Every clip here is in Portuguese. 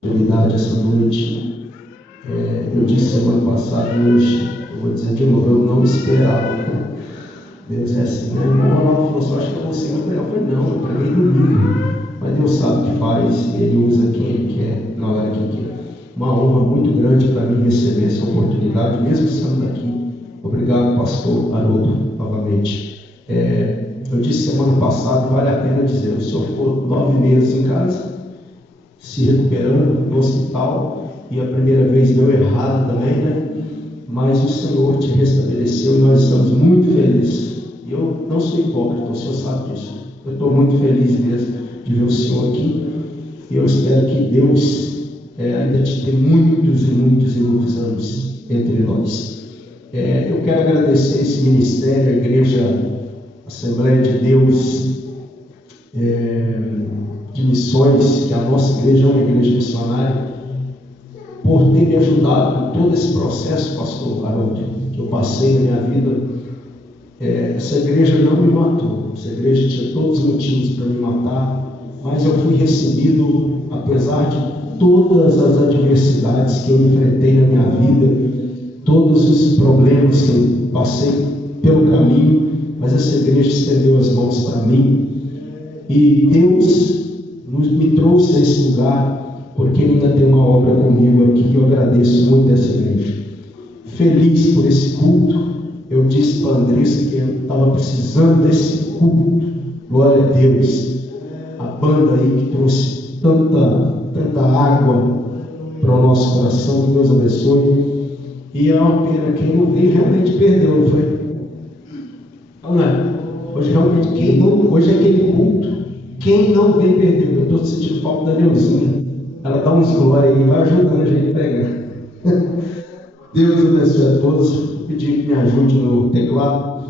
oportunidade essa noite. Eu disse semana passada e hoje eu vou dizer de novo, eu não esperava. Deus é assim, né? O irmão Ronaldo falou assim, eu acho que eu vou ser muito melhor. Eu falei, não, eu preguei domingo. Mas Deus sabe o que faz e Ele usa quem Ele quer, na hora que quer. Uma honra muito grande para mim receber essa oportunidade, mesmo estando aqui. Obrigado, pastor Haroldo, novamente. Eu disse semana passada, vale a pena dizer, o senhor ficou 9 meses em casa, se recuperando no hospital, e a primeira vez deu errado também, né? Mas o Senhor te restabeleceu e nós estamos muito felizes. E eu não sou hipócrita, o Senhor sabe disso. Eu estou muito feliz mesmo de ver o Senhor aqui. E eu espero que Deus ainda te dê muitos e muitos e muitos anos entre nós. Eu quero agradecer esse ministério, a Igreja Assembleia de Deus de Missões, que a nossa igreja é uma igreja missionária, por ter me ajudado em todo esse processo, pastor Haroldo, que eu passei na minha vida. Essa igreja não me matou, essa igreja tinha todos os motivos para me matar, mas eu fui recebido, apesar de todas as adversidades que eu enfrentei na minha vida, todos os problemas que eu passei pelo caminho, mas essa igreja estendeu as mãos para mim, e Deus me trouxe a esse lugar, porque Ele ainda tem uma obra comigo aqui, e eu agradeço muito essa igreja. Feliz por esse culto. Eu disse para a Andressa que eu estava precisando desse culto. Glória a Deus. A banda aí que trouxe tanta água para o nosso coração, que Deus abençoe. E é uma pena, quem não veio realmente perdeu, não foi? Não é? Hoje realmente, hoje é aquele culto, quem não veio perdeu. Eu estou sentindo falta da Neuzinha. Ela dá uns glória aí, vai ajudando a gente a pegar. Deus abençoe a todos. Pedir que me ajude no teclado.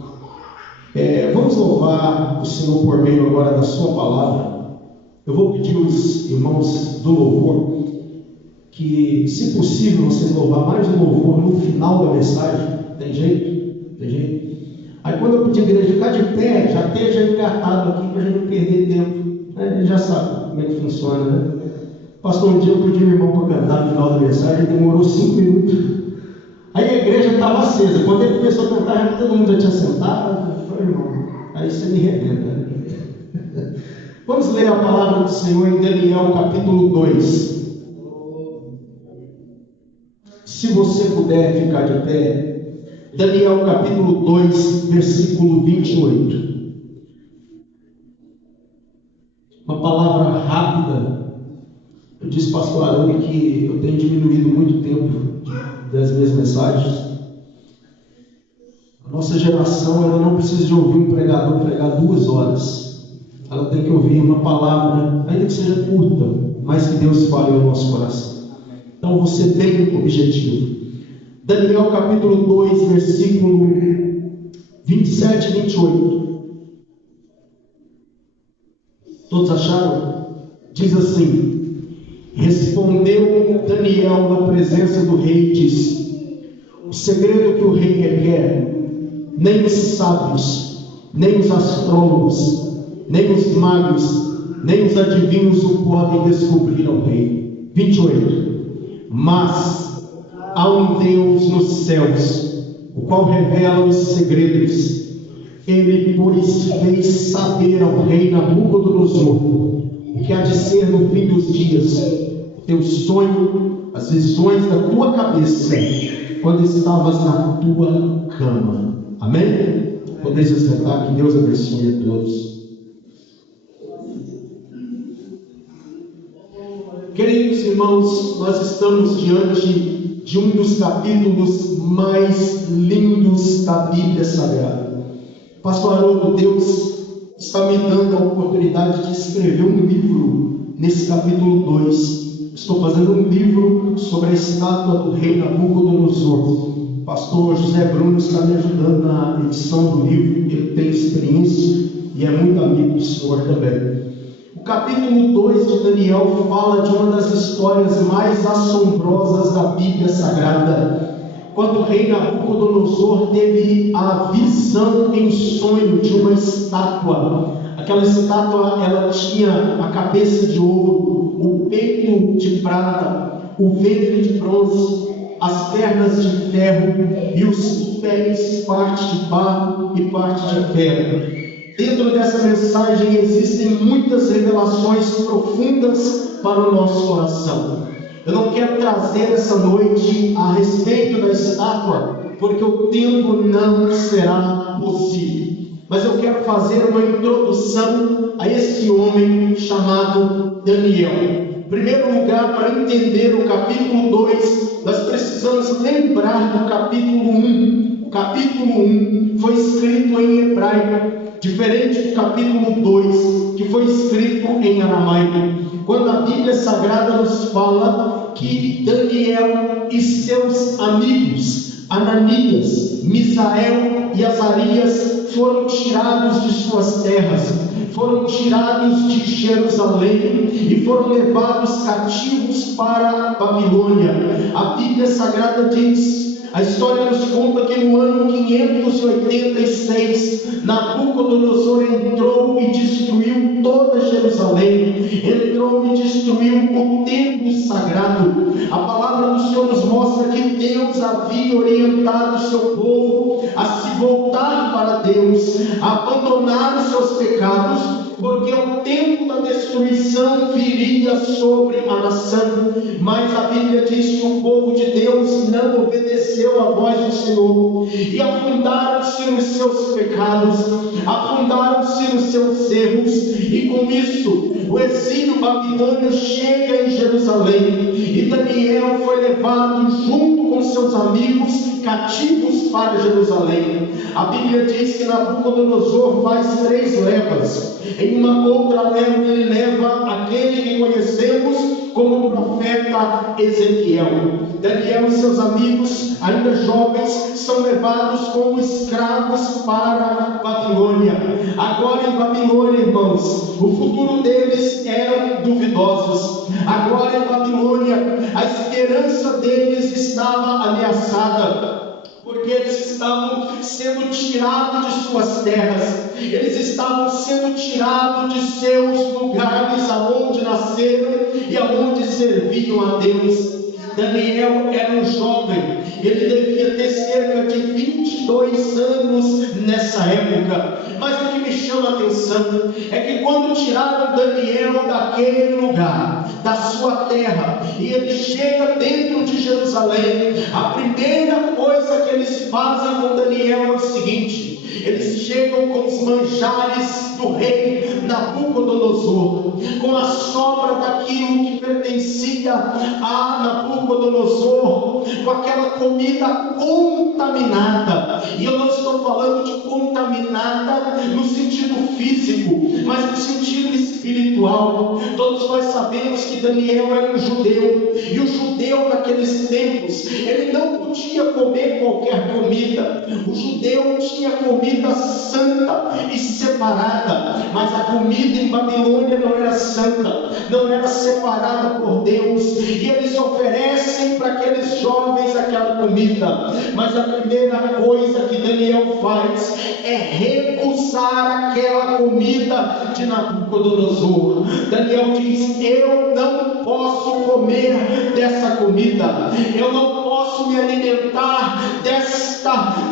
Vamos louvar o Senhor por meio agora da sua palavra. Eu vou pedir aos irmãos do louvor que, se possível, vocês louvar mais um louvor no final da mensagem. Tem jeito? Tem jeito? Aí quando eu pedir a igreja ficar de pé, já esteja engatado aqui para a gente não perder tempo. Ele já sabe como é que funciona, né? Pastor, um dia eu pedi ao irmão para cantar no final da mensagem, ele demorou 5 minutos. Aí a igreja estava acesa. Quando ele começou a cantar, todo mundo já tinha sentado. Eu falei, irmão, aí você me rebenta. Vamos ler a palavra do Senhor em Daniel capítulo 2. Se você puder ficar de pé, Daniel capítulo 2, versículo 28. Uma palavra rápida. Eu disse, pastor Haroldo, que eu tenho diminuído muito tempo das minhas mensagens. A nossa geração, ela não precisa de ouvir um pregador pregar 2 horas. Ela tem que ouvir uma palavra, ainda que seja curta, mas que Deus fale no nosso coração. Então, vou ser bem objetivo. Daniel capítulo 2, versículo 27 e 28. Todos acharam? Diz assim: respondeu Daniel na presença do rei e disse: o segredo que o rei requer, nem os sábios, nem os astrônomos, nem os magos, nem os adivinhos o podem descobrir ao rei. 28. Mas há um Deus nos céus, o qual revela os segredos. Ele, pois, fez saber ao rei Nabucodonosor o que há de ser no fim dos dias, o teu sonho, as visões da tua cabeça, quando estavas na tua cama. Amém? Podeis sentar, que Deus abençoe a todos. Queridos irmãos, nós estamos diante de um dos capítulos mais lindos da Bíblia Sagrada. Pastor Haroldo, Deus está me dando a oportunidade de escrever um livro nesse capítulo 2. Estou fazendo um livro sobre a estátua do rei Nabucodonosor. Pastor José Bruno está me ajudando na edição do livro. Ele tem experiência e é muito amigo do Senhor também. O capítulo 2 de Daniel fala de uma das histórias mais assombrosas da Bíblia Sagrada. Quando o rei Nabucodonosor teve a visão em sonho de uma estátua. Aquela estátua, ela tinha a cabeça de ouro, o peito de prata, o ventre de bronze, as pernas de ferro e os pés parte de barro e parte de ferro. Dentro dessa mensagem existem muitas revelações profundas para o nosso coração. Eu não quero trazer essa noite a respeito da estátua, porque o tempo não será possível. Mas eu quero fazer uma introdução a esse homem chamado Daniel. Em primeiro lugar, para entender o capítulo 2, nós precisamos lembrar do capítulo 1. O capítulo 1 foi escrito em hebraico, diferente do capítulo 2, que foi escrito em aramaico. Quando a Bíblia Sagrada nos fala que Daniel e seus amigos, Ananias, Misael e Azarias, foram tirados de suas terras, foram tirados de Jerusalém e foram levados cativos para a Babilônia. A Bíblia Sagrada diz, a história nos conta que no ano 586, Nabucodonosor entrou e destruiu toda Jerusalém, entrou e destruiu o templo sagrado. A palavra do Senhor nos mostra que Deus havia orientado o seu povo a se voltar para Deus, a abandonar os seus pecados, porque o tempo da destruição viria sobre a nação. Mas a Bíblia diz que o povo de Deus não obedeceu à voz do Senhor e afundaram-se nos seus pecados, afundaram-se nos seus erros, e com isso o exílio babilônio chega em Jerusalém, e Daniel foi levado junto com seus amigos cativos para Jerusalém. A Bíblia diz que Nabucodonosor faz 3 levas. Em uma outra leva ele leva aquele que conhecemos como o profeta Ezequiel. Daniel e seus amigos, ainda jovens, são levados como escravos para a Babilônia. Agora em Babilônia, irmãos, o futuro deles era duvidosos. Agora em Babilônia, a esperança deles estava ameaçada, porque eles estavam sendo tirados de suas terras, eles estavam sendo tirados de seus lugares aonde nasceram e aonde serviam a Deus. Daniel era um jovem, ele devia ter cerca de 22 anos nessa época. Mas o que me chama a atenção é que quando tiraram Daniel daquele lugar, da sua terra, e ele chega dentro de Jerusalém, a primeira coisa que eles fazem com Daniel é o seguinte: eles chegam com os manjares do rei Nabucodonosor, com a sobra daquilo que pertencia a Nabucodonosor, com aquela comida contaminada. E eu não estou falando de contaminada no sentido físico, mas no sentido espiritual. Todos nós sabemos que Daniel era um judeu, e o judeu naqueles tempos, ele não podia comer qualquer comida. O judeu tinha comida santa e separada, mas a comida em Babilônia não era santa, não era separada por Deus, e eles oferecem para aqueles jovens aquela comida. Mas a primeira coisa que Daniel faz é recusar aquela comida de Nabucodonosor. Daniel diz: eu não posso comer dessa comida, eu não posso me alimentar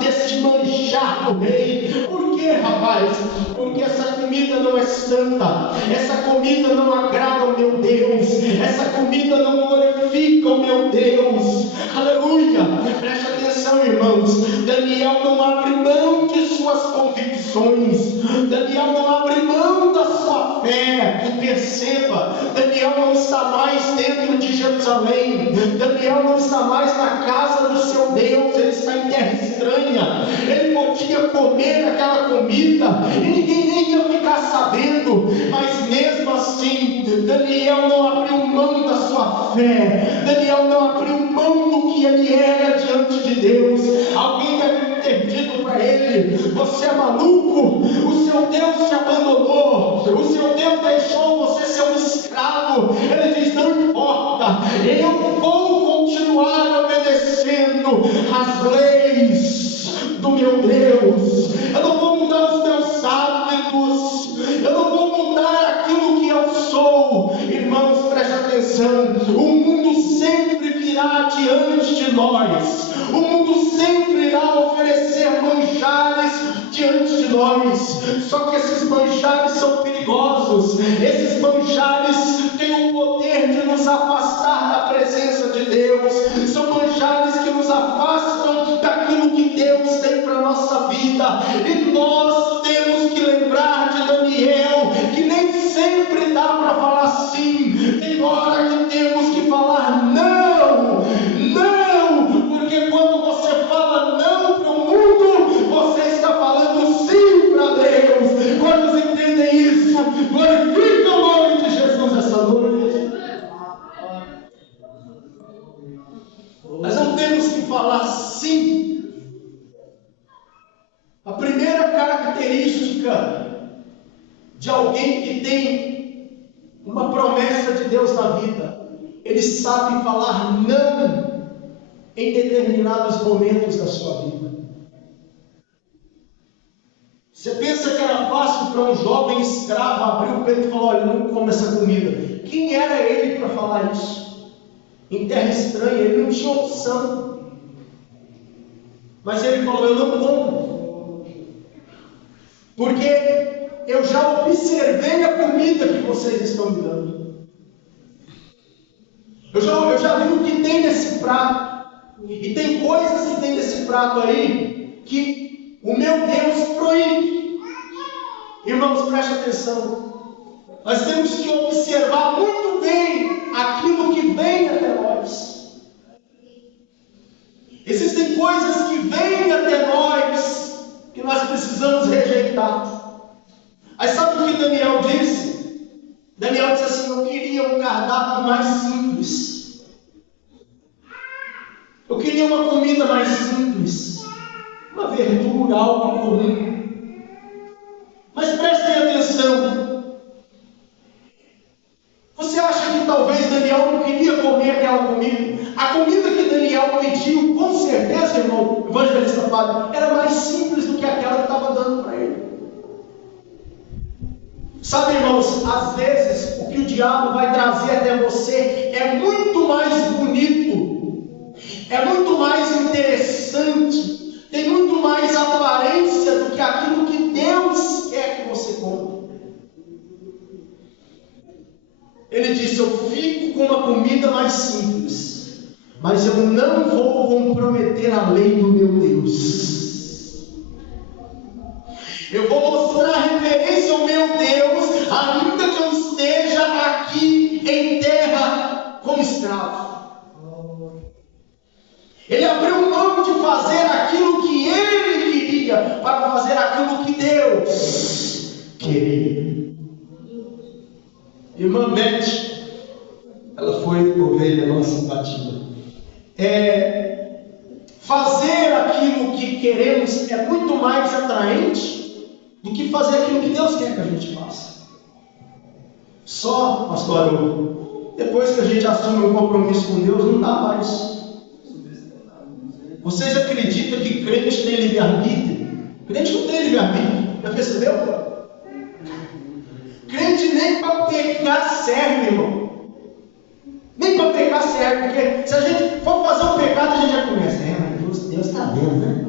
deste manjar do rei. Por quê, rapaz? Porque essa comida não é santa, essa comida não agrada ao meu Deus, essa comida não glorifica o meu Deus. Aleluia! Preste atenção, irmãos. Daniel não abre mão de suas convicções, Daniel não abre mão da sua fé. Perceba, Daniel não está mais dentro de Jerusalém, Daniel não está mais na casa do seu Deus, ele está em terra estranha. Ele podia comer aquela comida e ninguém nem ia ficar sabendo, mas mesmo assim Daniel não abriu mão da sua fé, Daniel não abriu mão do que ele era diante de Deus. Alguém deve ter dito para ele: você é maluco, o seu Deus te abandonou, o seu Deus deixou você ser um escravo. Ele diz: não importa, eu vou continuar obedecendo as leis do meu Deus, eu não vou mudar os meus hábitos, eu não vou mudar aquilo que eu sou. Irmãos, preste atenção. irá diante de nós. O mundo sempre irá oferecer manjares diante de nós. Só que esses manjares são perigosos. Esses manjares têm o poder de nos afastar da presença de Deus. São manjares que nos afastam daquilo que Deus tem para a nossa vida. E nós temos que lembrar de Daniel, que nem sempre dá para falar sim. Tem hora que temos que falar não, não, porque quando você fala não para o mundo, você está falando sim para Deus. Quantos entendem isso? Glorifica o nome de Jesus essa noite. Nós não temos que falar sim. A primeira característica de alguém que tem uma promessa de Deus na vida, ele sabe falar não em determinados momentos da sua vida. Você pensa que era fácil para um jovem escravo abrir o peito e falar: olha, não como essa comida? Quem era ele para falar isso? Em terra estranha, ele não tinha opção. Mas ele falou: eu não como, porque eu já observei a comida que vocês estão me dando. Eu já vi o que tem nesse prato. E tem coisas que tem nesse prato aí que o meu Deus proíbe. Irmãos, preste atenção. Nós temos que observar muito bem aquilo que vem até nós. Existem coisas que vêm até nós que nós precisamos rejeitar. Aí sabe o que Daniel disse? Daniel disse assim: eu queria um cardápio mais simples. Eu queria uma comida mais simples. Uma verdura, algo comum. Mas prestem atenção. Você acha que talvez Daniel não queria comer aquela comida? A comida que Daniel pediu, com certeza, irmão, evangelista Fábio, era mais simples do que aquela que estava dando para ele. Sabe, irmãos, às vezes o que o diabo vai trazer até você é muito mais bonito, é muito mais interessante, tem muito mais aparência do que aquilo que Deus quer que você coma. Ele disse: eu fico com uma comida mais simples, mas eu não vou comprometer a lei do meu Deus. Eu vou mostrar referência ao meu Deus, ainda que eu esteja aqui em terra como escravo. Ele abriu mão de fazer aquilo que ele queria para fazer aquilo que Deus queria. Irmã Beth, ela foi ovelha nossa batida. Fazer aquilo que queremos é muito mais atraente do que fazer aquilo que Deus quer que a gente faça. Só, pastor Haroldo, depois que a gente assume um compromisso com Deus, não dá mais. Vocês acreditam que crente tem livre-arbítrio? Crente não tem livre-arbítrio. Já percebeu? Crente nem para pecar serve, irmão. Nem para pecar serve, porque se a gente for fazer um pecado, a gente já começa. Mas Deus está vendo, né?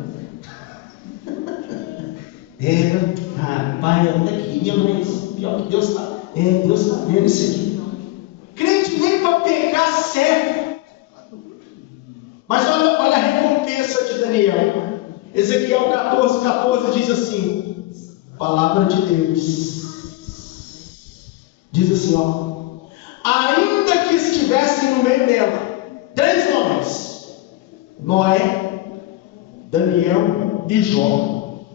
Pai, eu até queria, mas pior que Deus está. Deus está vendo isso aqui. Crente nem para pecar serve. Mas olha a recompensa de Daniel. Ezequiel 14:14 diz assim: palavra de Deus. Diz assim, ainda que estivessem no meio dela 3 homens, Noé, Daniel e Jó,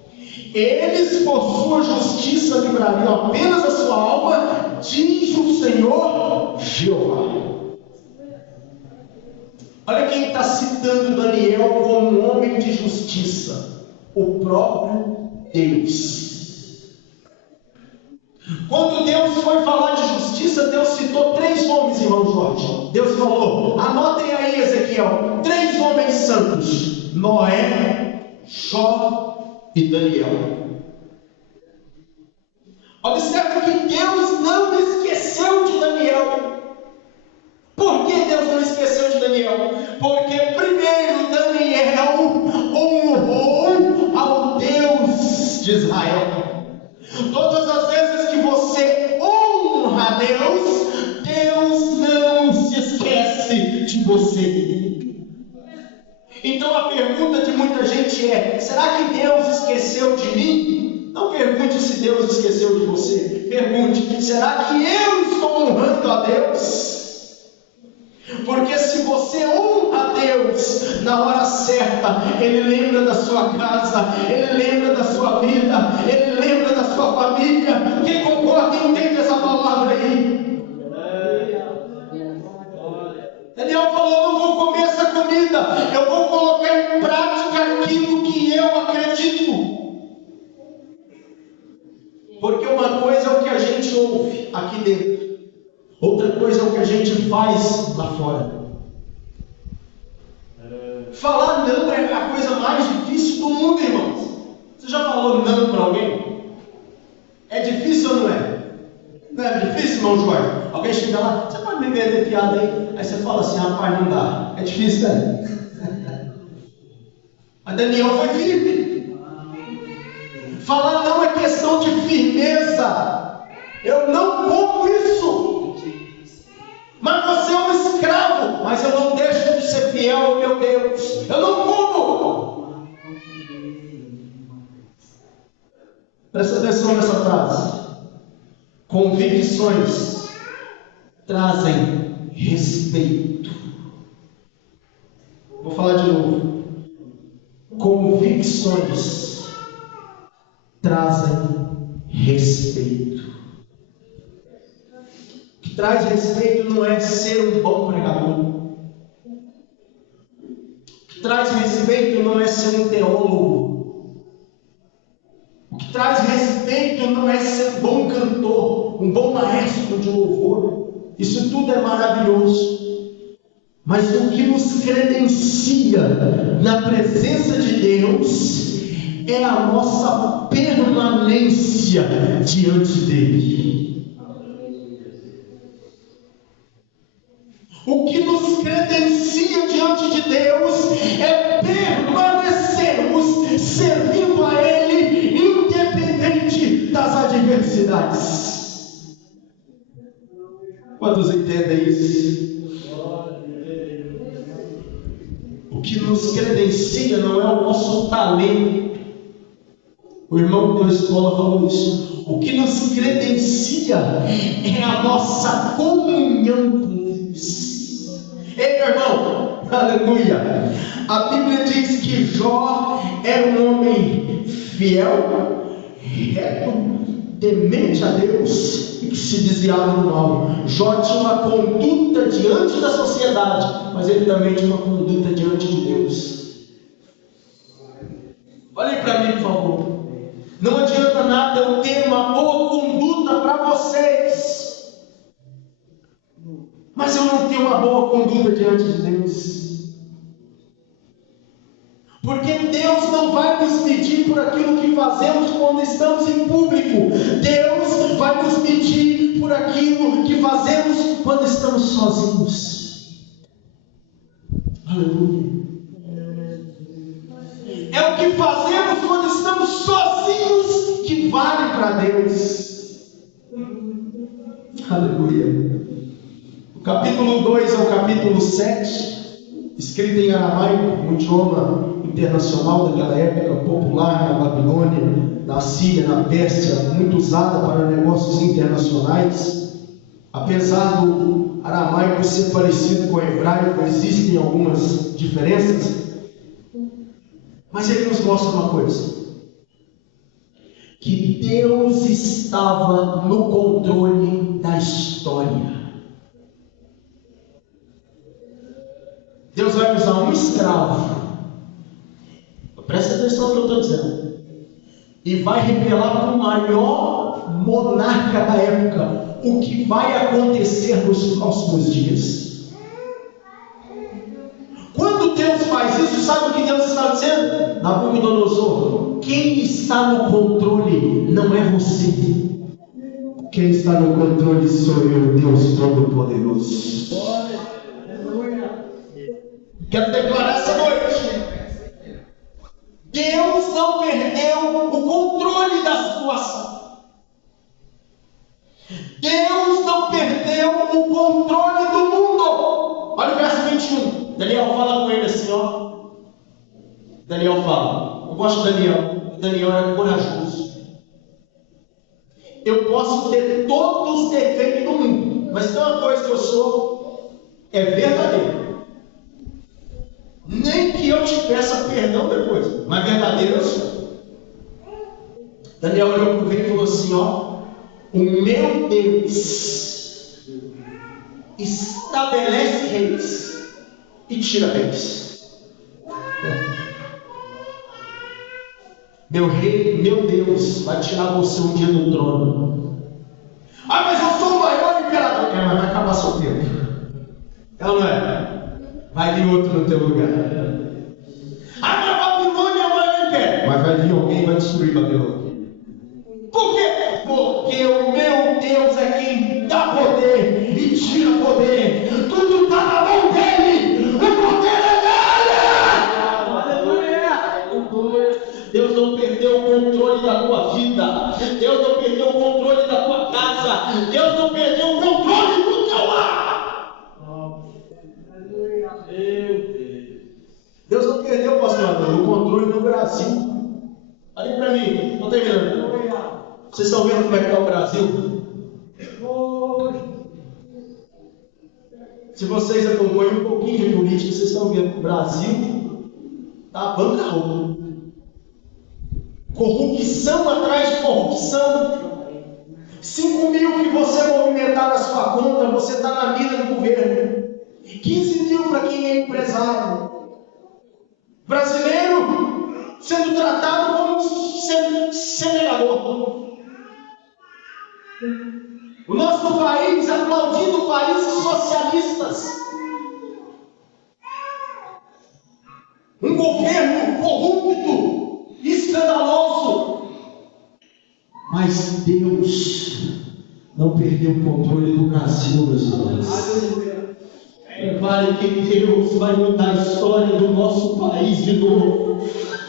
eles por sua justiça livrariam apenas a sua alma, diz o Senhor Jeová. Olha quem está citando Daniel como um homem de justiça: o próprio Deus. Quando Deus foi falar de justiça, Deus citou 3 homens, irmão Jorge. Deus falou, anotem aí, Ezequiel, 3 homens santos: Noé, Jó e Daniel. Observe que Deus não esqueceu de Daniel. Por que Deus não esqueceu de Daniel? de Israel. Todas as vezes que você honra a Deus, Deus não se esquece de você. Então a pergunta de muita gente é: será que Deus esqueceu de mim? Não pergunte se Deus esqueceu de você. Pergunte: será que eu estou honrando a Deus? Porque se você honra a Deus na hora certa, Ele lembra da sua casa, Ele lembra da sua vida, Ele lembra da sua família. Quem concorda e entende essa palavra aí? Daniel falou: não vou comer essa comida, eu vou colocar em prática aquilo que eu acredito. Porque uma coisa é o que a gente ouve aqui dentro, outra coisa é o que a gente faz lá fora. Falar não é a coisa mais difícil do mundo, irmãos. Você já falou não para alguém? É difícil ou não é? Não é difícil, irmão Jorge? Alguém chega lá: você pode me vender fiado aí? Aí você fala assim: rapaz, não dá. É difícil, né? Mas Daniel foi firme. Falar não é questão de firmeza. Eu não como isso. Mas você é um escravo. Mas eu não deixo de ser fiel ao meu Deus. Eu não como. Presta atenção nessa frase. Convicções trazem respeito. Vou falar de novo. Convicções trazem respeito. O que traz respeito não é ser um bom pregador. O que traz respeito não é ser um teólogo. O que traz respeito não é ser um bom cantor, um bom maestro de louvor. Isso tudo é maravilhoso. Mas o que nos credencia na presença de Deus é a nossa permanência diante dele. O que nos credencia diante de Deus é permanecermos servindo a Ele, independente das adversidades. Quantos entendem isso? O que nos credencia não é o nosso talento. O irmão que deu escola falou isso. O que nos credencia é a nossa comunhão com Deus. Ei, meu irmão, aleluia. A Bíblia diz que Jó era um homem fiel, reto, temente a Deus e que se desviava do mal. Jó tinha uma conduta diante da sociedade, mas ele também tinha uma conduta diante de Deus. Olhem para mim, por favor. Não adianta nada eu ter uma boa conduta para vocês, mas eu não tenho uma boa conduta diante de Deus. Porque Deus não vai nos medir por aquilo que fazemos quando estamos em público. Deus vai nos medir por aquilo que fazemos quando estamos sozinhos. Aleluia. É o que fazemos quando estamos sozinhos que vale para Deus. Aleluia. O capítulo 2 ao capítulo 7, escrito em aramaico, um idioma internacional daquela época, popular na Babilônia, na Síria, na Pérsia, muito usada para negócios internacionais. Apesar do aramaico ser parecido com o hebraico, existem algumas diferenças. Mas ele nos mostra uma coisa: que Deus estava no controle da história. Deus vai usar um escravo, presta atenção no que eu estou dizendo, e vai revelar para o maior monarca da época o que vai acontecer nos próximos dias. Quando Deus faz isso, sabe o que Deus está dizendo? Nabucodonosor, quem está no controle não é você. Quem está no controle sou eu, Deus Todo-Poderoso. Quero declarar essa noite: Deus não perdeu o controle situação. Deus não perdeu o controle do mundo. Olha o verso 21. Daniel fala com ele assim, ó. Daniel fala. Eu gosto de Daniel. Daniel era corajoso. Eu posso ter todos os defeitos do mundo, mas tem uma coisa que eu sou, é verdadeiro. Nem que eu te peça perdão depois, mas verdadeiro eu sou. Daniel olhou para o rei e falou assim, ó. O meu Deus estabelece reis e tira reis. Meu rei, meu Deus, vai tirar você um dia do trono. Ah, mas eu sou o maior imperador. É, mas vai acabar seu tempo. É ou não é? Vai vir outro no teu lugar. Ah, mas Babilônia é o maior império. Mas vai vir alguém e vai destruir Babilônia. Por quê? Porque o meu Deus é quem dá poder e tira poder. Tudo está na mão dele. O poder é dele. Deus não perdeu o controle da tua vida. Deus não perdeu o controle da tua casa. Deus não perdeu o controle do teu lar. Deus não perdeu, pastor, o controle do Brasil. Olha para mim, estou terminando. Vocês estão vendo como é que está o Brasil? Se vocês acompanham um pouquinho de política, vocês estão vendo que o Brasil está bancarrota. Corrupção atrás de corrupção. 5 mil que você movimentar na sua conta, você está na mira do governo. 15 mil para quem é empresário. Brasileiro sendo tratado como semeador. O nosso país aplaudindo países socialistas. Um governo corrupto, escandaloso. Mas Deus não perdeu o controle do Brasil, meus irmãos. Prepare que Deus vai mudar a história do nosso país de novo.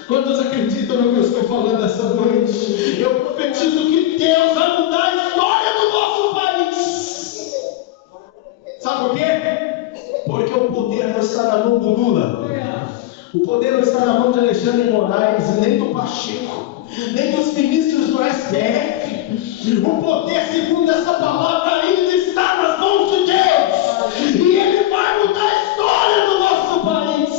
Quantos acreditam no que eu estou falando essa noite? Eu profetizo que Deus vai mudar a história do nosso país. Sabe por quê? Porque o poder não está na mão do Lula. O poder não está na mão de Alexandre de Moraes, nem do Pacheco, nem dos ministros do STF. O poder, segundo essa palavra, ainda está nas mãos de Deus. E Ele vai mudar a história do nosso país.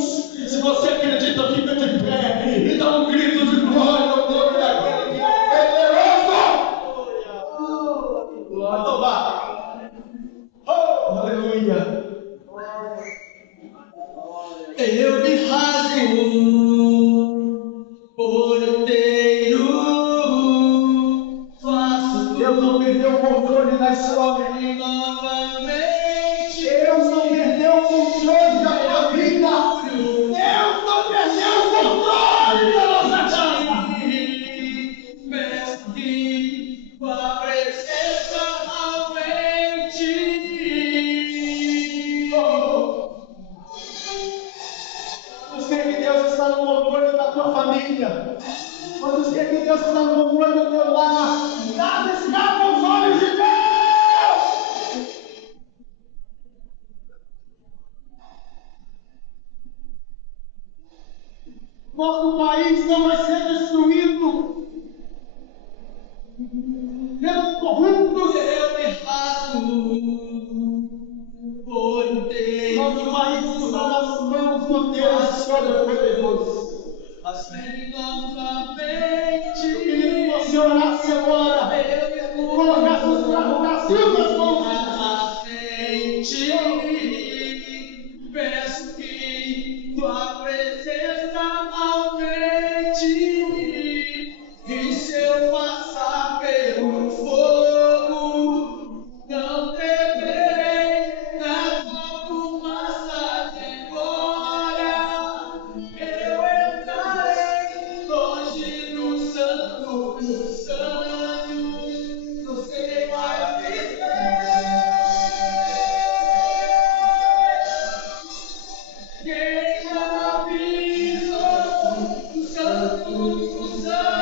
Se você acredita, fica de pé e dá um grito de glória ao nome daquele que é poderoso. Glória. Oh, aleluia. Eu me rasgo por inteiro, faço. Deus não perdeu o controle da história. Novamente, Deus não perdeu o controle da tua vida. Deus não perdeu o controle da nossa casa. Peço que tua presença aumente. Quantos creem que Deus está no controle da tua família? Quantos creem que Deus está no controle do teu lar? Nada escapa aos olhos de Deus! Nosso país não vai ser destruído pelos corruptos. Eu me faço por inteiro. Nosso país está nas mãos do Deus Todo-Poderoso. Assim novamente. Eu queria que você orasse agora. Colocasse o Brasil nas mãos de Deus. Peço que tua presença aumente. E se eu passar pelo fogo, não temerei na tua fumaça de glória. Eu entrarei longe do santo dos santos. Você vai viver. Quem já avisou o santo dos santos?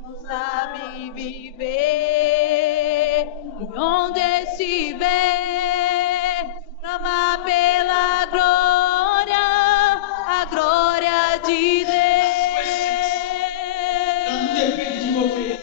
Não sabe viver e onde estiver, clama pela glória, a glória de Ela não Deus. depende de governo.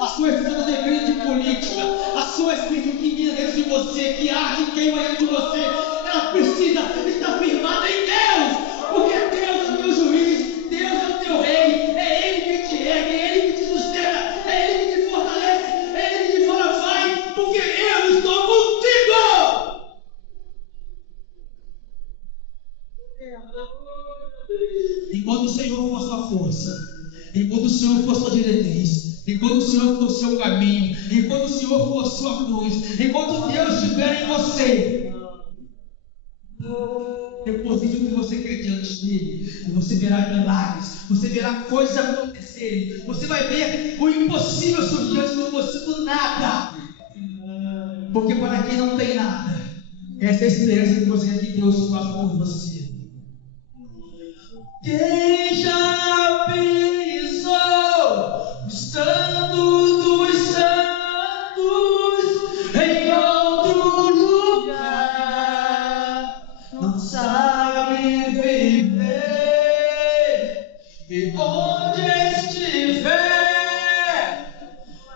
A sua essência não depende de política. A sua essência que milha dentro de você, que arde e queima dentro de você, ela precisa estar firmada em Deus. Porque Deus é o teu juiz, Deus é o teu rei. É Ele que te ergue, é Ele que te sustenta, é Ele que te fortalece, é Ele que te fala vai, porque eu estou contigo. Enquanto o Senhor for sua força, enquanto o Senhor for sua diretriz, enquanto o Senhor for seu caminho, enquanto o Senhor for sua cruz, enquanto Deus estiver em você, deposite o que você quer diante dele, e você verá milagres, você verá coisas acontecerem, você vai ver o impossível surgir diante de você do nada, porque para quem não tem nada, essa é a esperança que você quer que Deus faça por você. Quem já pisou no santo dos santos em outro lugar, não sabe viver, e onde estiver,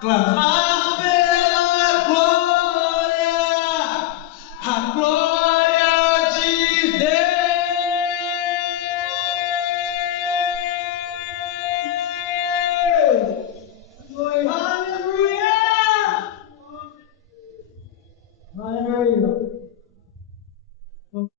clamar pela glória, a glória de Deus. Aleluia! Aleluia!